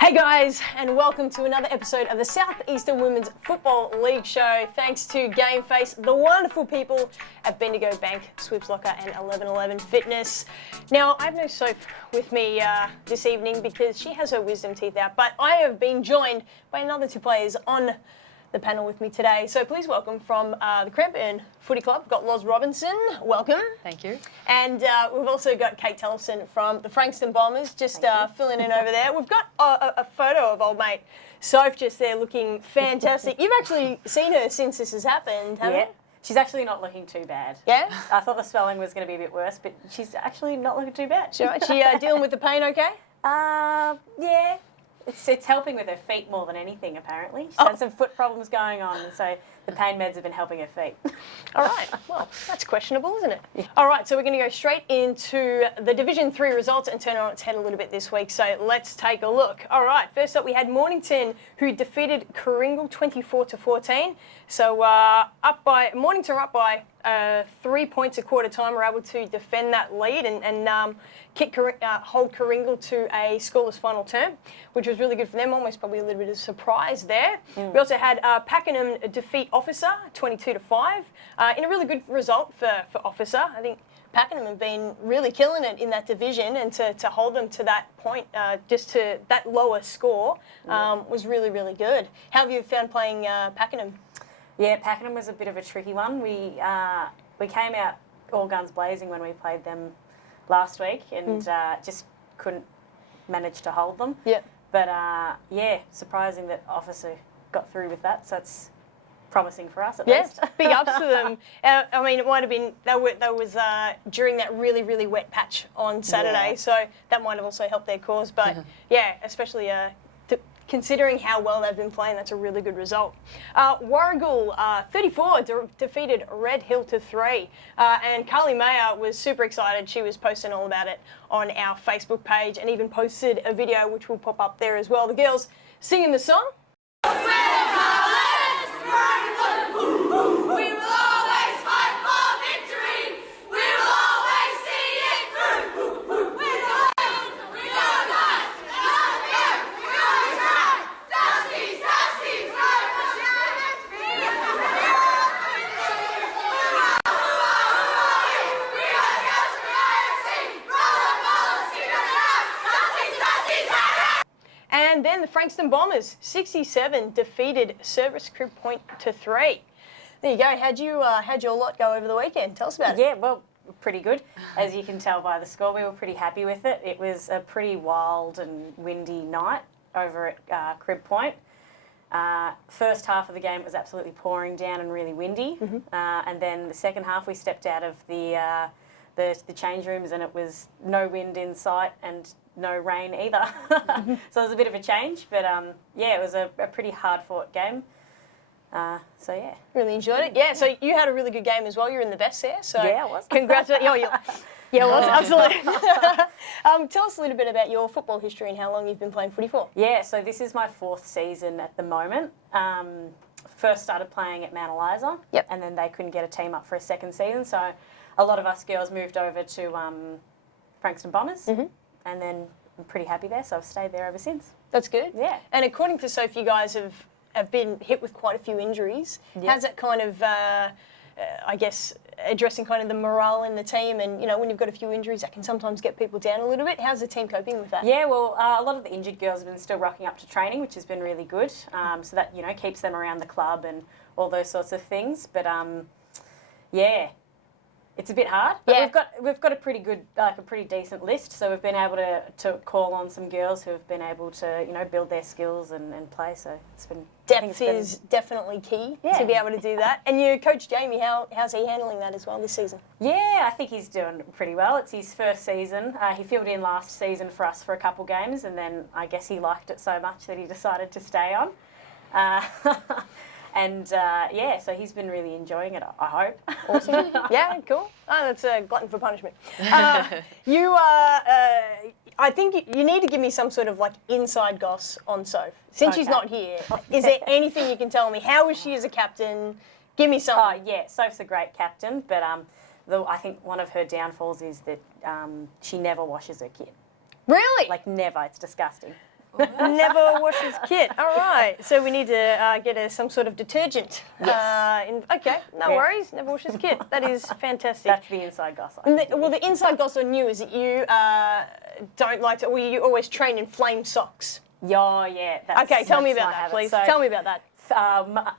Hey guys, and welcome to another episode of the Southeastern Women's Football League Show. Thanks to GameFace, the wonderful people at Bendigo Bank, Swipes Locker and 1111 Fitness. Now, I have no Soph with me this evening because she has her wisdom teeth out, but I have been joined by another two players on the panel with me today. So please welcome from the Crampton Footy Club, we've got Loz Robinson. Welcome. Thank you. And we've also got Kate Tellefson from the Frankston Bombers, just filling in over there. We've got a photo of old mate Soph just there looking fantastic. You've actually seen her since this has happened, haven't you? She's actually not looking too bad. Yeah? I thought the swelling was going to be a bit worse, but she's actually not looking too bad. She dealing with the pain okay? Yeah. It's helping with her feet more than anything, apparently. She's had some foot problems going on, and so the pain meds have been helping her feet. All right. Well, that's questionable, isn't it? Yeah. All right, so we're going to go straight into the Division 3 results and turn it on its head a little bit this week. So let's take a look. All right, first up we had Mornington, who defeated Coringal 24-14. So Mornington are up by 3 points a quarter time, were able to defend that lead and hold Coringal to a scoreless final term, which was really good for them, almost probably a little bit of surprise there. We also had Pakenham defeat Officer 22-5 in a really good result for Officer. I think Pakenham have been really killing it in that division, and to hold them to that point, just to that lower score, was really, really good. How have you found playing Pakenham? Yeah, Pakenham was a bit of a tricky one. We came out all guns blazing when we played them last week and just couldn't manage to hold them. Yeah. But surprising that Officer got through with that, so it's promising for us at least. Big ups to them. I mean, it might have been, that was during that really, really wet patch on Saturday, so that might have also helped their cause. But especially considering how well they've been playing, that's a really good result. Warragul 34 defeated Red Hill to 3, and Carly Mayer was super excited. She was posting all about it on our Facebook page and even posted a video which will pop up there as well. The girls singing the song. We will always fight for victory. We will always see it through. We don't die. We always try. Dusty's right. We are just Dusty's right. And then the Frankston Bombers 67 defeated Service Crib Point to 3. There you go. How'd your lot go over the weekend? Tell us about it. Yeah, well, pretty good. As you can tell by the score, we were pretty happy with it. It was a pretty wild and windy night over at Crib Point. First half of the game was absolutely pouring down and really windy. And then the second half we stepped out of the change rooms and it was no wind in sight and no rain either. So it was a bit of a change, but it was a pretty hard-fought game. Really enjoyed it. Yeah, so you had a really good game as well. You're in the best there. So yeah, I was. Congratulations. Yeah, I was, absolutely. Tell us a little bit about your football history and how long you've been playing footy for. Yeah, so this is my 4th season at the moment. First started playing at Mount Eliza, and then they couldn't get a team up for a second season, so a lot of us girls moved over to Frankston Bombers, and then I'm pretty happy there, so I've stayed there ever since. That's good. Yeah. And according to Sophie, you guys have been hit with quite a few injuries. How's that kind of, I guess, addressing kind of the morale in the team, and when you've got a few injuries, that can sometimes get people down a little bit. How's the team coping with that? Yeah, well, a lot of the injured girls have been still rocking up to training, which has been really good. So that keeps them around the club and all those sorts of things. But it's a bit hard. But we've got a pretty good, a pretty decent list. So we've been able to call on some girls who have been able to build their skills and play. So it's been. Depth is definitely key to be able to do that. And your coach Jamie, how's he handling that as well this season? Yeah, I think he's doing pretty well. It's his first season. He filled in last season for us for a couple games, and then I guess he liked it so much that he decided to stay on. So he's been really enjoying it, I hope. Awesome. Yeah, cool. Oh, that's a glutton for punishment. I think you need to give me some sort of inside goss on Soph. Since she's not here, is there anything you can tell me? How was she as a captain? Give me something. Oh, yeah, Soph's a great captain, but I think one of her downfalls is that she never washes her kit. Really? Never. It's disgusting. Never washes kit. All right. So we need to get some sort of detergent. Yes. Okay, no Yeah. worries. Never washes kit. That is fantastic. That's the inside gossip. Well, the inside gossip on you is that you don't like to, well, you always train in flame socks. Yeah. That's, Okay, tell me that's about my that, habit. please. So, Tell me about that.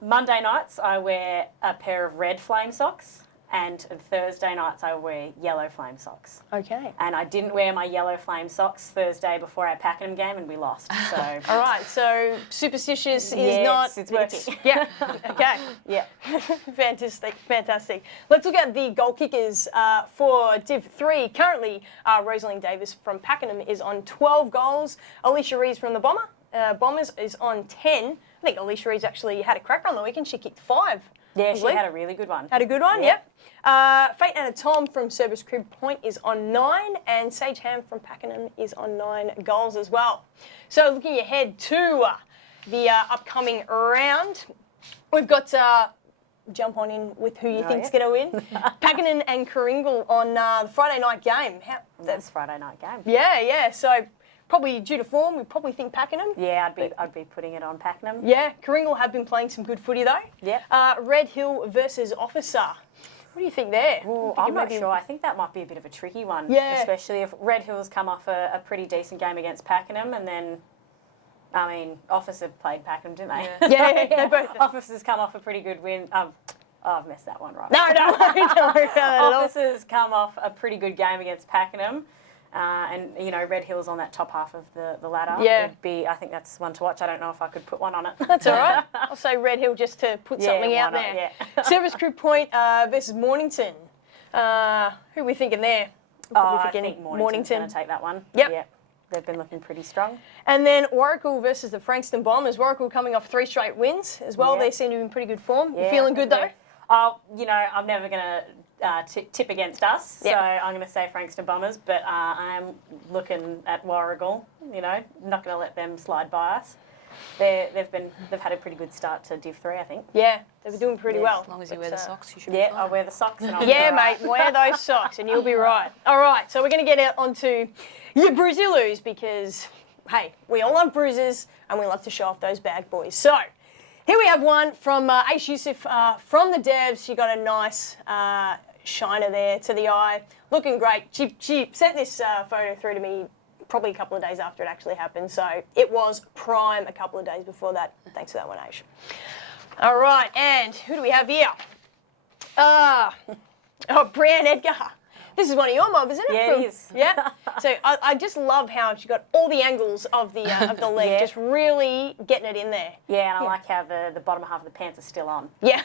Monday nights, I wear a pair of red flame socks, and Thursday nights, I wear yellow flame socks. Okay. And I didn't wear my yellow flame socks Thursday before our Pakenham game, and we lost. So. All right, so superstitious is Yeah, not... it's working. Yeah, okay. Yeah. Fantastic. Let's look at the goal kickers for Div 3. Currently, Rosaline Davis from Pakenham is on 12 goals. Alicia Rees from the Bombers is on 10. I think Alicia Rees actually had a cracker on the weekend. She kicked 5. Yeah, she had a really good one. Had a good one, Yep. yep. Fate Anna Tom from Service Crib Point is on 9, and Sage Ham from Pakenham is on 9 goals as well. So looking ahead to the upcoming round, we've got jump on in with who you think's going to win. Pakenham and Coringal on the Friday night game. That's Friday night game. Yeah. So probably due to form, we probably think Pakenham. Yeah, I'd be putting it on Pakenham. Yeah, Coringal have been playing some good footy though. Yeah. Red Hill versus Officer. What do you think there? Well, I'm not sure. I think that might be a bit of a tricky one. Yeah. Especially if Red Hills come off a pretty decent game against Pakenham, and then, I mean, Officer played Pakenham, didn't they? Yeah, both. Officers come off a pretty good win. I've messed that one right. No, don't worry about that at all. Officers come off a pretty good game against Pakenham. And, you know, Red Hill's on that top half of the ladder. Yeah. I think that's one to watch. I don't know if I could put one on it. That's all right. I'll say Red Hill just to put something out why not? there. Yeah. Service Crew Point versus Mornington. Who are we thinking there? I think Mornington's going to take that one. Yep. They've been looking pretty strong. And then Warrigal versus the Frankston Bombers. Warrigal coming off 3 straight wins as well. Yeah. They seem to be in pretty good form. You Yeah, feeling good though? You know, I'm never going to tip against us, so I'm going to say Frankston Bombers, but I am looking at Warrigal. You know, not going to let them slide by us. They've had a pretty good start to Div 3, I think. Yeah, they've been doing pretty well. As long as you wear the socks, you should be Yeah, fine. I'll wear the socks and I'll Yeah, be all right. mate, wear those socks and you'll be right. All right, so we're going to get out onto your Bruziloos because, hey, we all love bruises and we love to show off those bag boys. So here we have one from Ace Yusuf from the Devs. She got a nice shiner there to the eye, looking great. She sent this photo through to me probably a couple of days after it actually happened, so it was prime a couple of days before that. Thanks for that one, Ace. All right, and who do we have here? Brianne Edgar. This is one of your mob, isn't it? Yeah, it is. Yeah. So I just love how she got all the angles of the leg, Yeah. just really getting it in there. Yeah, and I like how the bottom half of the pants are still on. Yeah.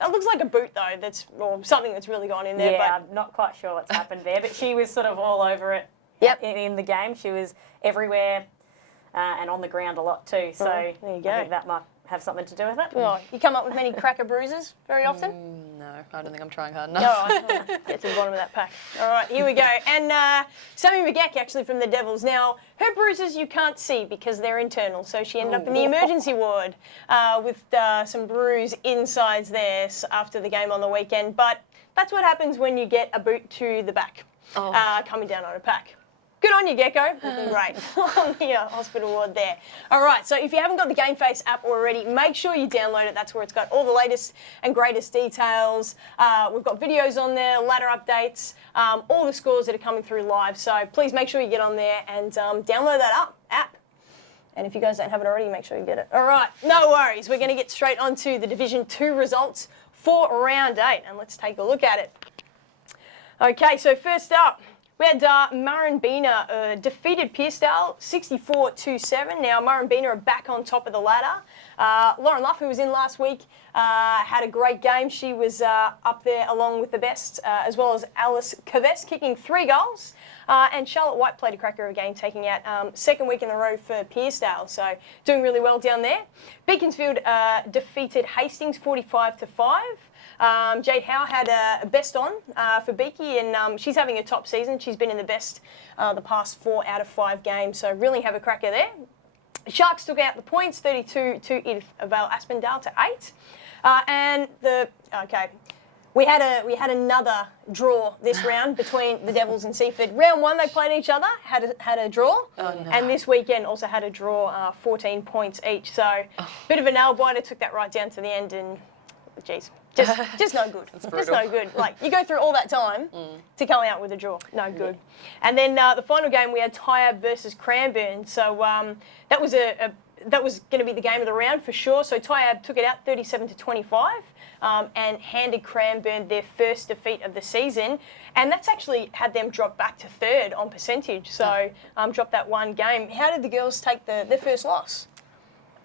That looks like a boot though. Or something that's really gone in there. Yeah, But I'm not quite sure what's happened there, but she was sort of all over it. Yep. In the game, she was everywhere and on the ground a lot too. So there you go. I think that might have something to do with it. oh, you come up with many cracker bruises very often. No, I don't think I'm trying hard All enough. right, get to the bottom of that pack. All right, here we go. And Sammy McGeck, actually from the Devils. Now, her bruises you can't see because they're internal, so she ended up in the emergency ward with some bruise insides there after the game on the weekend. But that's what happens when you get a boot to the back coming down on a pack. Good on you, Gecko. Looking great on the hospital ward there. All right, so if you haven't got the GameFace app already, make sure you download it. That's where it's got all the latest and greatest details. We've got videos on there, ladder updates, all the scores that are coming through live. So please make sure you get on there and download that app. And if you guys don't have it already, make sure you get it. All right, no worries. We're going to get straight onto the Division 2 results for round 8, and let's take a look at it. Okay, so first up, we had Murrumbeena defeated Pearsdale 64-7. Now Murrumbeena are back on top of the ladder. Lauren Luff, who was in last week, had a great game. She was up there along with the best, as well as Alice Kavess kicking 3 goals. And Charlotte White played a cracker again, taking out second week in a row for Pearsdale. So doing really well down there. Beaconsfield defeated Hastings 45-5. Jade Howe had a best on for Beaky, and she's having a top season. She's been in the best the past 4 out of 5 games, so really have a cracker there. Sharks took out the points, 32 to Edith Vale Aspendale to 8. We had another draw this round between the Devils and Seaford. Round 1 they played each other, had a draw, and this weekend also had a draw, 14 points each. So bit of a nail biter, took that right down to the end, and geez, just no good. Just no good. Like you go through all that time to come out with a draw, no good. And then the final game we had Tyab versus Cranbourne. So that was that was going to be the game of the round for sure. So Tyab took it out 37-25 and handed Cranbourne their first defeat of the season. And that's actually had them drop back to 3rd on percentage. So dropped that one game. How did the girls take their first loss?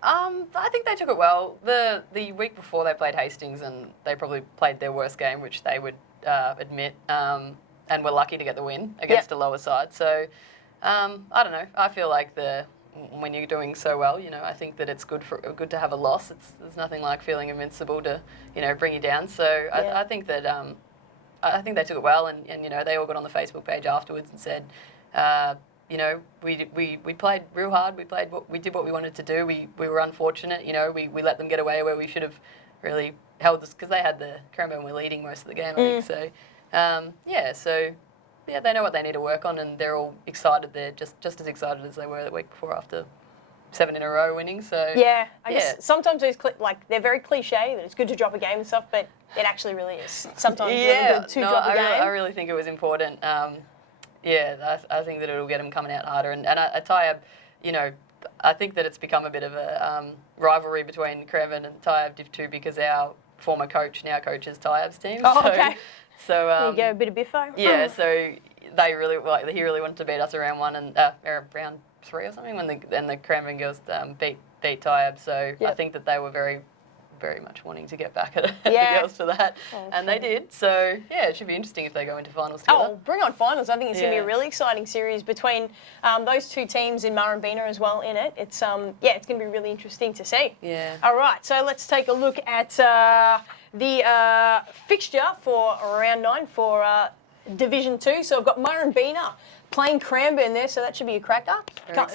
I think they took it well. The week before they played Hastings and they probably played their worst game, which they would admit, and were lucky to get the win against a lower side. So I don't know. I feel like when you're doing so well, you know, I think that it's good to have a loss. There's nothing like feeling invincible to, you know, bring you down. So I think that I think they took it well, and you know, they all got on the Facebook page afterwards and said, you know, we played real hard. We did what we wanted to do. We were unfortunate. You know, we let them get away where we should have really held this, because they had the Cranbourne were leading most of the game. I think so. Yeah, they know what they need to work on, and they're all excited. They're just as excited as they were the week before after 7 in a row winning. So yeah, I guess sometimes those they're very cliche that it's good to drop a game and stuff, but it actually really is sometimes really good to drop a game. I really think it was important. I think that it'll get them coming out harder. And at Tyab, you know, I think that it's become a bit of a rivalry between Cranbourne and Tyab Div 2 because our former coach now coaches Tyab's team. Oh, okay. So there you go, a bit of biffo. Yeah, so he really wanted to beat us around 1 and round 3 or something when the Cranbourne girls beat Tyab. So I think that they were very, very much wanting to get back at the girls for that, and they did. So yeah, it should be interesting if they go into finals together. Oh, bring on finals! I think it's going to be a really exciting series between those two teams in Murrumbeena as well. In it, it's it's going to be really interesting to see. Yeah. All right, so let's take a look at the fixture for round 9 for Division 2. So I've got Murrumbeena playing Cranbourne there, so that should be a cracker.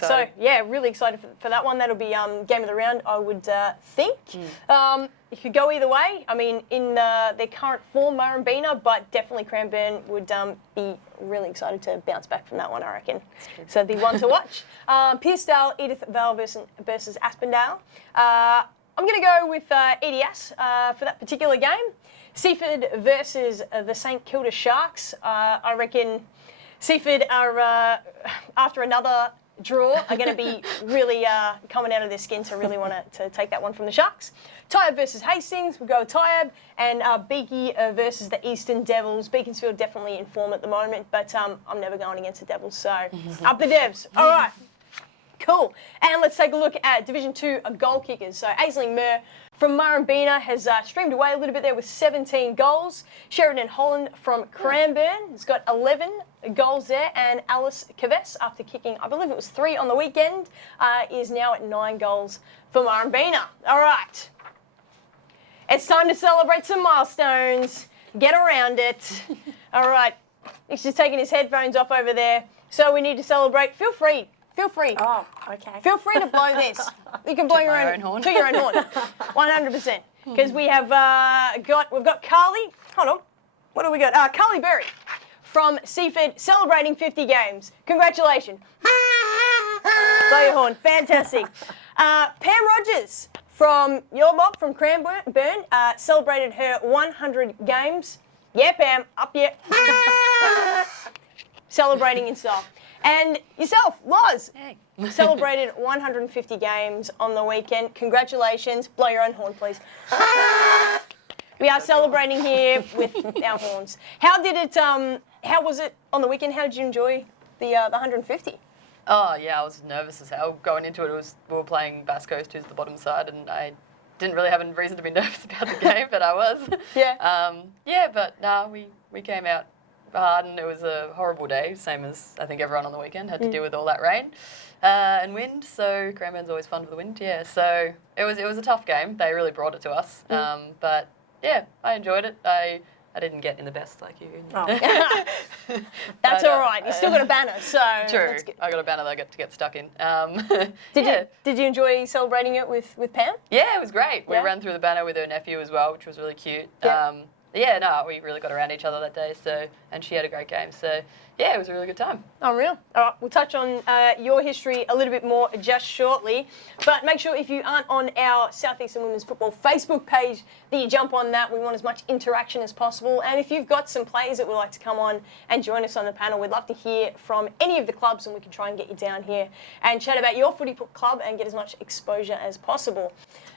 So yeah, really excited for that one. That'll be game of the round, I would think. It could go either way. I mean, in their current form, Murrumbeena, but definitely Cranbourne would be really excited to bounce back from that one, I reckon. So the one to watch. Pearcedale, Edith Vale versus Aspendale. I'm going to go with EDS for that particular game. Seaford versus the St Kilda Sharks. I reckon Seaford are, after another draw, are going to be really coming out of their skin to really want to take that one from the Sharks. Tyab versus Hastings, we'll go with Tyab. And Beaky versus the Eastern Devils. Beaconsfield definitely in form at the moment, but I'm never going against the Devils, so up the Devs. All right. Cool. And let's take a look at Division 2 goal kickers. So Aisling Murr from Murrumbeena has streamed away a little bit there with 17 goals. Sheridan Holland from Cranbourne has got 11 goals there. And Alice Kaves, after kicking, I believe it was 3 on the weekend, is now at 9 goals for Murrumbeena. All right. It's time to celebrate some milestones. Get around it. All right. He's just taking his headphones off over there. So we need to celebrate. Feel free. Oh, okay. Feel free to blow this. You can blow your own horn. To your own horn. 100%. Because we've got Carly. Hold on. What do we got? Carly Berry from Seaford celebrating 50 games. Congratulations. Blow your horn. Fantastic. Pam Rogers from your mob from Cranbourne celebrated her 100 games. Yeah, Pam. Up yet. Celebrating in style. And yourself, Loz, celebrated 150 games on the weekend. Congratulations. Blow your own horn, please. We are celebrating here with our horns. How was it on the weekend? How did you enjoy the 150? Oh, yeah, I was nervous as hell. Going into it, we were playing Bass Coast, who's the bottom side, and I didn't really have a reason to be nervous about the game, but I was. Yeah. But we came out hard, and it was a horrible day, same as I think everyone on the weekend had to deal with all that rain and wind. So Cranbourne's always fun for the wind, yeah. So it was a tough game. They really brought it to us, but yeah, I enjoyed it. I didn't get in the best like you. Oh. That's all right. You still got a banner, so true. That's good. I got a banner that I got to get stuck in. Did you enjoy celebrating it with Pam? Yeah, it was great. We Yeah. ran through the banner with her nephew as well, which was really cute. Yeah. yeah, no, we really got around each other that day. So, and she had a great game. So, yeah, it was a really good time. Unreal. All right, we'll touch on your history a little bit more just shortly. But make sure if you aren't on our Southeastern Women's Football Facebook page that you jump on that. We want as much interaction as possible. And if you've got some players that would like to come on and join us on the panel, we'd love to hear from any of the clubs, and we can try and get you down here and chat about your footy club and get as much exposure as possible.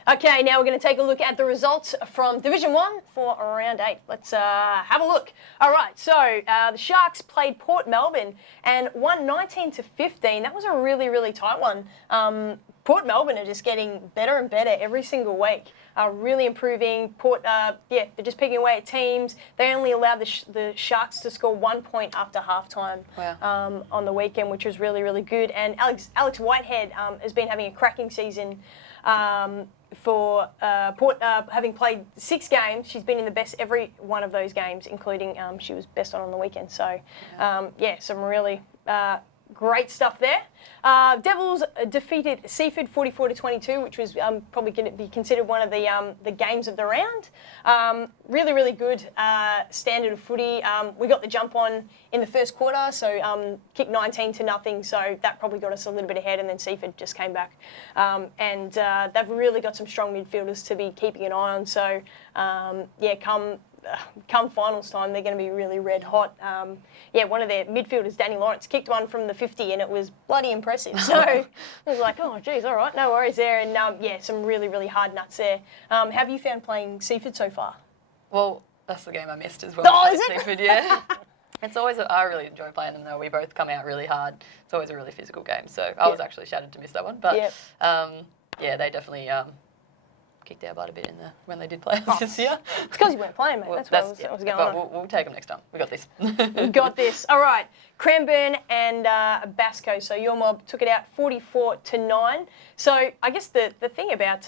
Okay, now we're going to take a look at the results from Division 1 for round 8. Let's have a look. All right, so the Sharks played Port Melbourne and won 19-15. That was a really, really tight one. Port Melbourne are just getting better and better every single week. Really improving. Port, they're just picking away at teams. They only allowed the Sharks to score 1 point after halftime on the weekend, which was really, really good. And Alex Whitehead has been having a cracking season. For Port, having played 6 games, she's been in the best every one of those games, including she was best on the weekend. So, some really great stuff there. Devils defeated Seaford 44-22, which was probably going to be considered one of the games of the round. Really, really good standard of footy. We got the jump on in the first quarter, so kicked 19-0. So that probably got us a little bit ahead, and then Seaford just came back. And they've really got some strong midfielders to be keeping an eye on. So come finals time, they're going to be really red hot. One of their midfielders, Danny Lawrence, kicked one from the 50, and it was bloody impressive. So it was like, oh, geez, all right, no worries there. And some really, really hard nuts there. Have you found playing Seaford so far? Well, that's the game I missed as well. Oh, is it? Seaford, yeah. It's always, I really enjoy playing them though. We both come out really hard. It's always a really physical game. So I was actually shattered to miss that one. But they definitely kicked our butt a bit when they did play us this year. It's because you weren't playing, mate. That's what was going on. We'll take them next time. We got this. We got this. All right. Cranbourne and Basco. So your mob took it out 44-9. So I guess the thing about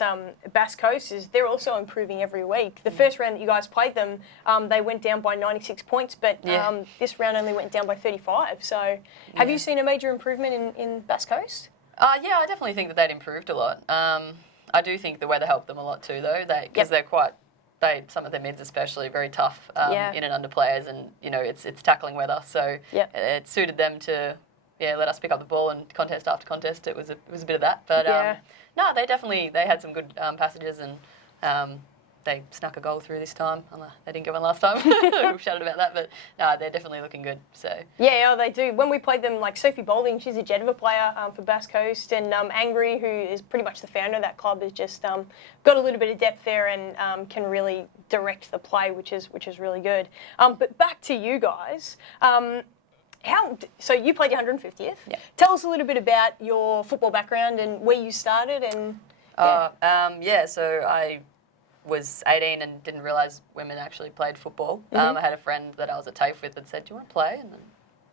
Basco is they're also improving every week. The first round that you guys played them, they went down by 96 points, but this round only went down by 35. So have you seen a major improvement in Basco? I definitely think that they'd improved a lot. I do think the weather helped them a lot too, though, because some of their mids especially, very tough in and under players, and it's tackling weather, so it suited them to let us pick up the ball, and contest after contest it was a bit of that, but they had some good passages, and they snuck a goal through this time. They didn't get one last time. We've shouted about that, but they're definitely looking good. So they do. When we played them, like Sophie Boulding, she's a Jeddah player for Bass Coast, and Angry, who is pretty much the founder of that club, has just got a little bit of depth there and can really direct the play, which is really good. But back to you guys. So you played your 150th. Yeah. Tell us a little bit about your football background and where you started and. So I was 18 and didn't realise women actually played football. I had a friend that I was at TAFE with that said, do you want to play? And then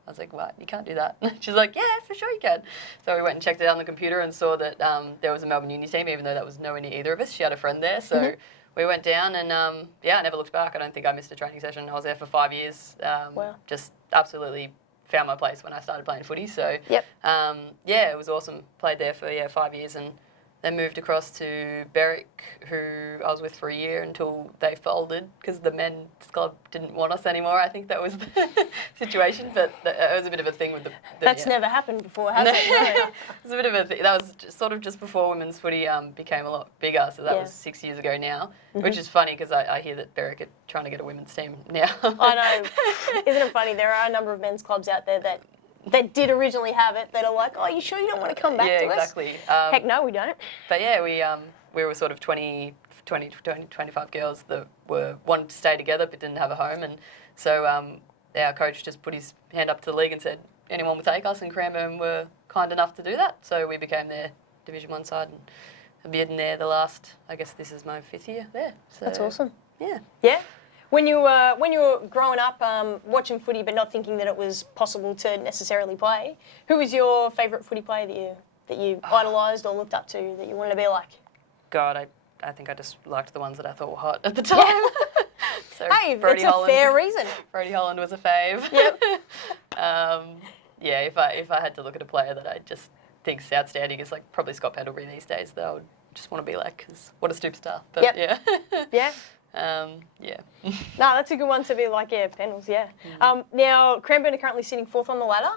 I was like, what? You can't do that. She's like, yeah, for sure you can. So we went and checked it out on the computer and saw that there was a Melbourne Uni team, even though that was nowhere near either of us. She had a friend there. So we went down and, I never looked back. I don't think I missed a training session. I was there for 5 years. Just absolutely found my place when I started playing footy. So, it was awesome. Played there for, 5 years and then moved across to Berwick, who I was with for a year until they folded because the men's club didn't want us anymore. I think that was the situation, but it was a bit of a thing with the That's never happened before, has it? No. It was a bit of a thing. That was sort of just before women's footy became a lot bigger, so that was 6 years ago now, which is funny because I hear that Berwick are trying to get a women's team now. I know. Isn't it funny? There are a number of men's clubs out there that did originally have it that are like, oh, you sure you don't want to come back to us? Exactly. Heck no, we don't. But we were sort of 20, 25 girls that wanted to stay together but didn't have a home, and so our coach just put his hand up to the league and said anyone would take us, and Cranbourne were kind enough to do that, so we became their Division 1 side, and I've been there the last, I guess this is my 5th year there. So, that's awesome. Yeah. Yeah. When you were growing up, watching footy but not thinking that it was possible to necessarily play, who was your favourite footy player that you idolised or looked up to, that you wanted to be like? God, I think I just liked the ones that I thought were hot at the time. So hey, that's a fair reason. Brodie Holland was a fave. Yep. If I had to look at a player that I just think's outstanding, it's like probably Scott Pendlebury these days, that I would just want to be like, because what a superstar. But yeah. Yeah. No, that's a good one to be like, yeah, Pendles, yeah. Now, Cranbourne are currently sitting 4th on the ladder.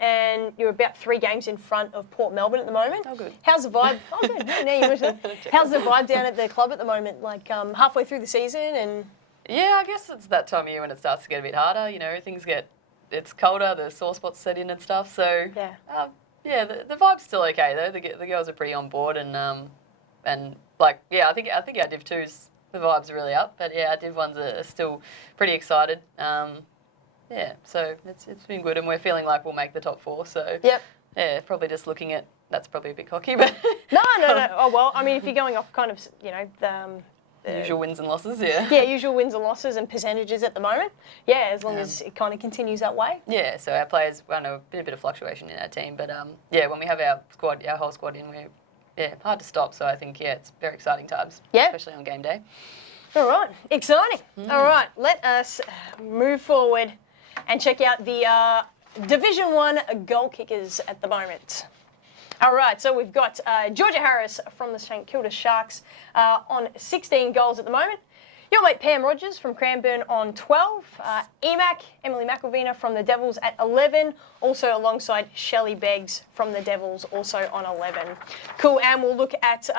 And you're about 3 games in front of Port Melbourne at the moment. Oh, good. How's the vibe? Oh, good. Yeah, now you mentioned it. How's the vibe down at the club at the moment? Like halfway through the season and... Yeah, I guess it's that time of year when it starts to get a bit harder. You know, it's colder, the sore spots set in and stuff. So yeah, the vibe's still okay though. The girls are pretty on board and like I think our Div 2's the vibes are really up, but yeah, our Div 1s are still pretty excited. Yeah, so it's been good, and we're feeling like we'll make the top 4. So yep. Yeah, probably just looking at that's probably a bit cocky, but No. Oh well, I mean, if you're going off kind of, you know, the usual wins and losses, yeah. Yeah, usual wins and losses and percentages at the moment. Yeah, as long as it kind of continues that way. Yeah, so our players, I know a bit of fluctuation in our team, but yeah, when we have our whole squad in, we're hard to stop. So I think it's very exciting times, especially on game day. All right, exciting. All right, let us move forward and check out the Division 1 goal kickers at the moment. All right, so we've got Georgia Harris from the St Kilda Sharks on 16 goals at the moment. Your mate Pam Rogers from Cranbourne on 12. Emily McElvena from the Devils at 11. Also alongside Shelley Beggs from the Devils, also on 11. Cool, and we'll look at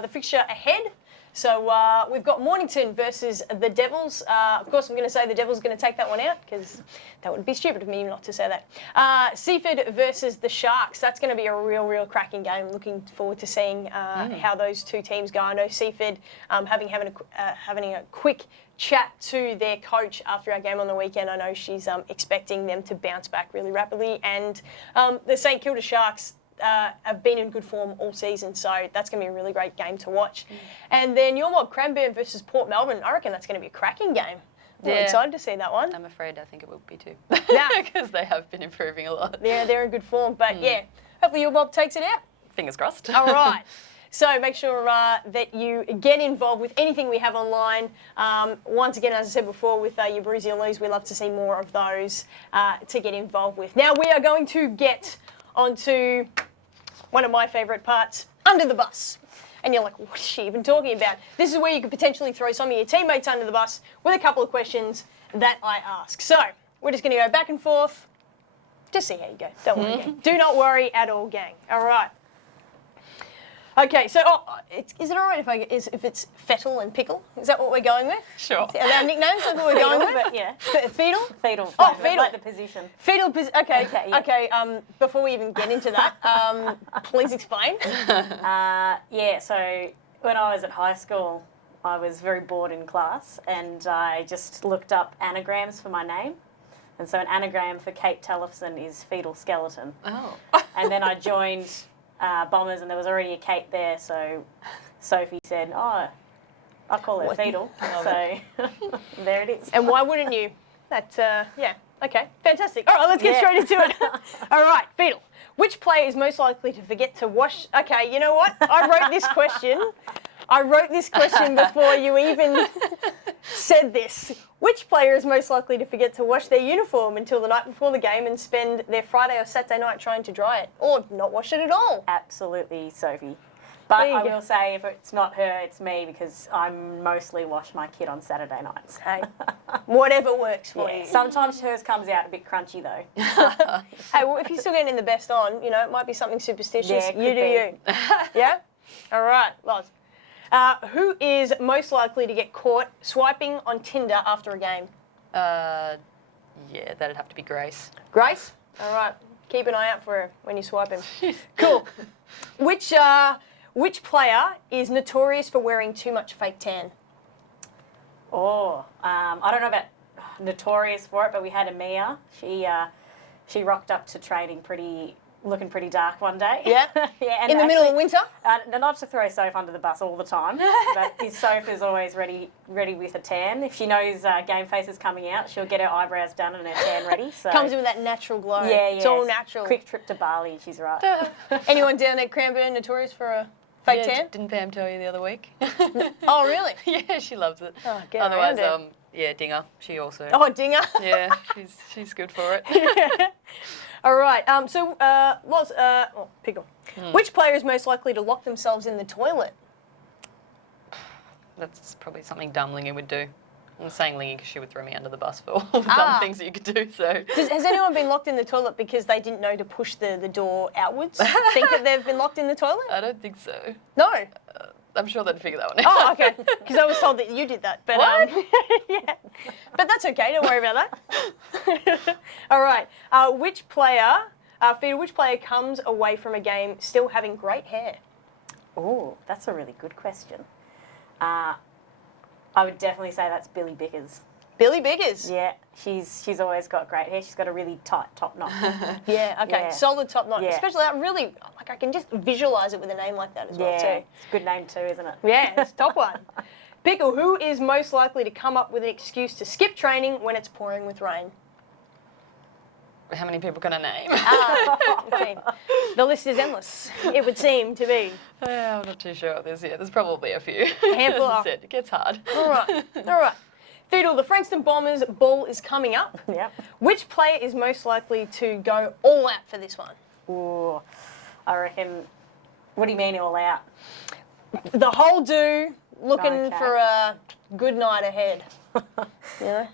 the fixture ahead. So we've got Mornington versus the Devils. Of course, I'm going to say the Devils are going to take that one out because that would be stupid of me not to say that. Seaford versus the Sharks. That's going to be a real cracking game. Looking forward to seeing how those two teams go. I know Seaford having a quick chat to their coach after our game on the weekend. I know she's expecting them to bounce back really rapidly. And the St Kilda Sharks have been in good form all season, so that's going to be a really great game to watch. And then your mob, Cranbourne versus Port Melbourne. I reckon that's going to be a cracking game. I'm excited to see that one. I'm afraid I think it will be too. Yeah. Because they have been improving a lot. Yeah, they're in good form, but yeah, hopefully your mob takes it out. Fingers crossed. All right. So make sure that you get involved with anything we have online. Once again, as I said before, with your Bruisey Loos, we love to see more of those to get involved with. Now we are going to get onto one of my favourite parts, Under the Bus. And you're like, what is she even talking about? This is where you could potentially throw some of your teammates under the bus with a couple of questions that I ask. So we're just going to go back and forth. Just see how you go. Don't worry, gang. Do not worry at all, gang. All right. Okay, so is it all right if it's Fettle and Pickle? Is that what we're going with? Sure. Are our nicknames? That's what we're going with? But yeah. Fetal? Fetal. Oh, fetal. Like the position. Fetal position. Okay. Yeah. Okay. Before we even get into that, please explain. Yeah. So when I was at high school, I was very bored in class, and I just looked up anagrams for my name. And so an anagram for Kate Tellefson is fetal skeleton. Oh. And then I joined Bombers, and there was already a Kate there, so Sophie said, "Oh, I'll call her Fetal." So there it is. And why wouldn't you? That's yeah. Okay, fantastic. All right, let's get straight into it. All right, Fetal. Which player is most likely to forget to wash? Okay, you know what? I wrote this question before you even said this. Which player is most likely to forget to wash their uniform until the night before the game and spend their Friday or Saturday night trying to dry it, or not wash it at all? Absolutely, Sophie. But There you I go. will say, if it's not her, it's me, because I mostly wash my kit on Saturday nights. Hey, whatever works for Yeah. you. Sometimes hers comes out a bit crunchy though. Hey, well, if you're still getting the best on, you know, it might be something superstitious. Yeah, it you could do be. you. Yeah? All right, Loz. Who is most likely to get caught swiping on Tinder after a game? Yeah, that'd have to be Grace. Grace? All right. Keep an eye out for her when you swipe him. Cool. Which player is notorious for wearing too much fake tan? I don't know about notorious for it, but we had Amia. She rocked up to training looking pretty dark one day. Yeah? Yeah. And In the middle of actually, winter? not to throw Soph under the bus all the time, but Soph is always ready with a tan. If she knows GameFace is coming out, she'll get her eyebrows done and her tan ready. So Comes in with that natural glow. yeah, It's all natural. Quick trip to Bali, she's right. Anyone down at Cranbourne notorious for a fake tan? Didn't Pam tell you the other week? Oh, really? Yeah, she loves it. Oh, get Otherwise, around it. yeah, Dinger. She also. Oh, Dinger. Yeah, she's good for it. All right. Loz, Pickle. Which player is most likely to lock themselves in the toilet? That's probably something dumb Lingy would do. I'm saying Lingy because she would throw me under the bus for all the dumb things that you could do. So Has anyone been locked in the toilet because they didn't know to push the door outwards? Think that they've been locked in the toilet? I don't think so. No. I'm sure they'd figure that one out. Oh, okay. Because I was told that you did that. But yeah. But that's okay. Don't worry about that. All right. Which player comes away from a game still having great hair? Oh, that's a really good question. I would definitely say that's Billy Bickers. Billy Biggers. Yeah, she's always got great hair. She's got a really tight top knot. Yeah, okay. Yeah. Solid top knot. Yeah. Especially that really, like I can just visualise it with a name like that as well Yeah, too. it's a good name too, isn't it? Yeah, it's a top one. Pickle, who is most likely to come up with an excuse to skip training when it's pouring with rain? How many people can I name? Okay. The list is endless, it would seem to be. I'm not too sure. There's probably a few. Handful. As I said, it gets hard. All right. Fiedel, the Frankston Bombers ball is coming up. Yep. Which player is most likely to go all out for this one? Ooh, I reckon. What do you mean all out? The whole do, looking Okay. for a good night ahead. Yeah.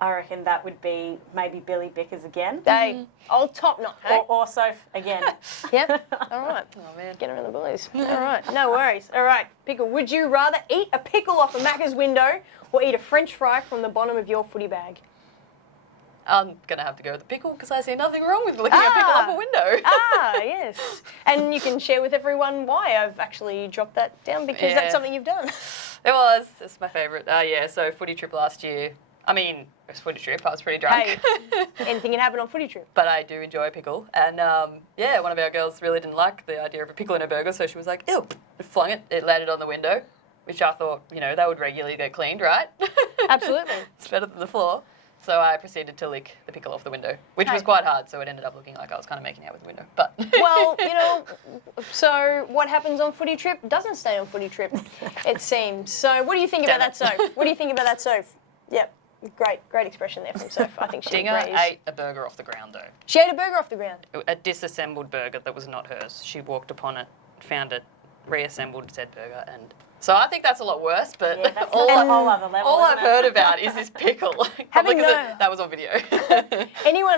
I reckon that would be maybe Billy Bickers again. Hey, old top knot, hey? Or Soph again. Yep. All right. Oh man. Get around the bullies. All right. No worries. All right. Pickle, would you rather eat a pickle off a Macca's window or eat a French fry from the bottom of your footy bag? I'm gonna have to go with the pickle because I see nothing wrong with licking a pickle off a window. Yes. And you can share with everyone why I've actually dropped that down because Yeah. that's something you've done. It was. It's my favourite. So footy trip last year. I mean, it was footy trip. I was pretty drunk. Hey, anything can happen on footy trip. But I do enjoy a pickle. And one of our girls really didn't like the idea of a pickle in her burger, so she was like, ew, and flung it. It landed on the window, which I thought, that would regularly get cleaned, right? Absolutely. It's better than the floor. So I proceeded to lick the pickle off the window, which was quite hard, so it ended up looking like I was kind of making out with the window. But Well, so what happens on footy trip doesn't stay on footy trip, it seems. So what do you think about that, Soph? What do you think about that, Soph? Yep. Great expression there from Soph. I think she Dinger agrees. ate a burger off the ground, though. She ate a burger off the ground. A disassembled burger that was not hers. She walked upon it, found it, reassembled said burger, and so I think that's a lot worse. But Yeah, that's a whole other level. all I've isn't it? heard about is this pickle. Having Because no- that was on video.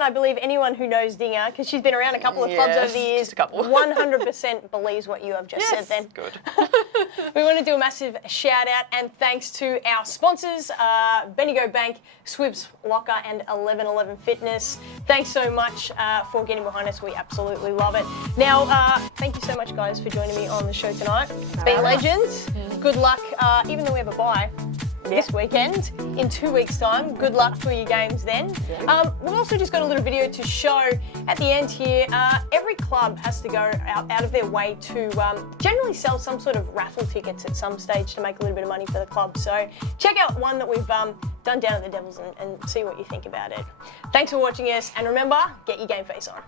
I believe anyone who knows Dinger, because she's been around a couple of clubs Yes, over the years, just a couple. 100% believes what you have just said then. Good. We want to do a massive shout out and thanks to our sponsors, Bendigo Bank, Swibs Locker and 1111 Fitness. Thanks so much for getting behind us. We absolutely love it. Now, thank you so much, guys, for joining me on the show tonight. It's been legends. Good luck, even though we have a bye this weekend, in 2 weeks' time. Good luck for your games then. We've also just got a little video to show at the end here. Every club has to go out of their way to generally sell some sort of raffle tickets at some stage to make a little bit of money for the club. So check out one that we've done down at the Devils and see what you think about it. Thanks for watching us, and remember, get your game face on.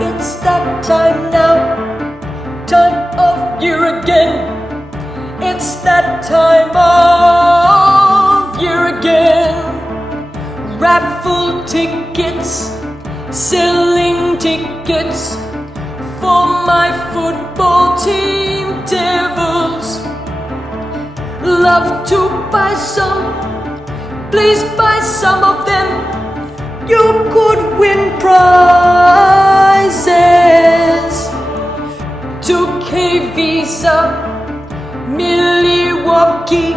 It's that time now, time of year again. It's that time of year again. Raffle tickets, selling tickets for my football team, Devils. Love to buy some, please buy some of them. You could win prizes. 2K Visa, Milwaukee,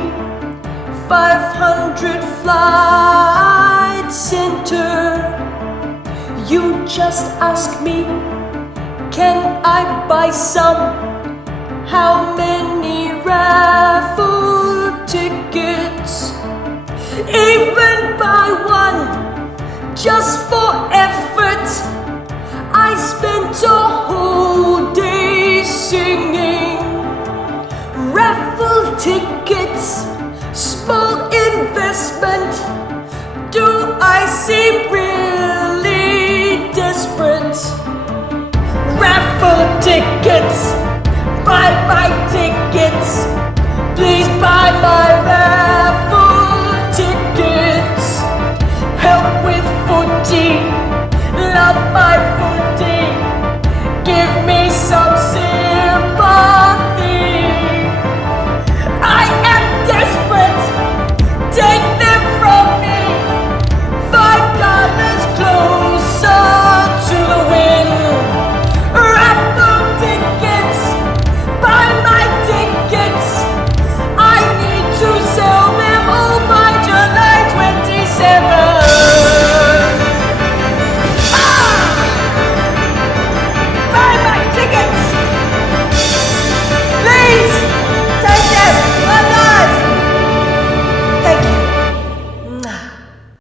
500 Flight Center. You just ask me, can I buy some? How many raffle tickets? Even buy one. Just for effort, I spent a whole day singing. Raffle tickets, small investment, Do I seem really desperate? Raffle tickets, buy my tickets, please buy my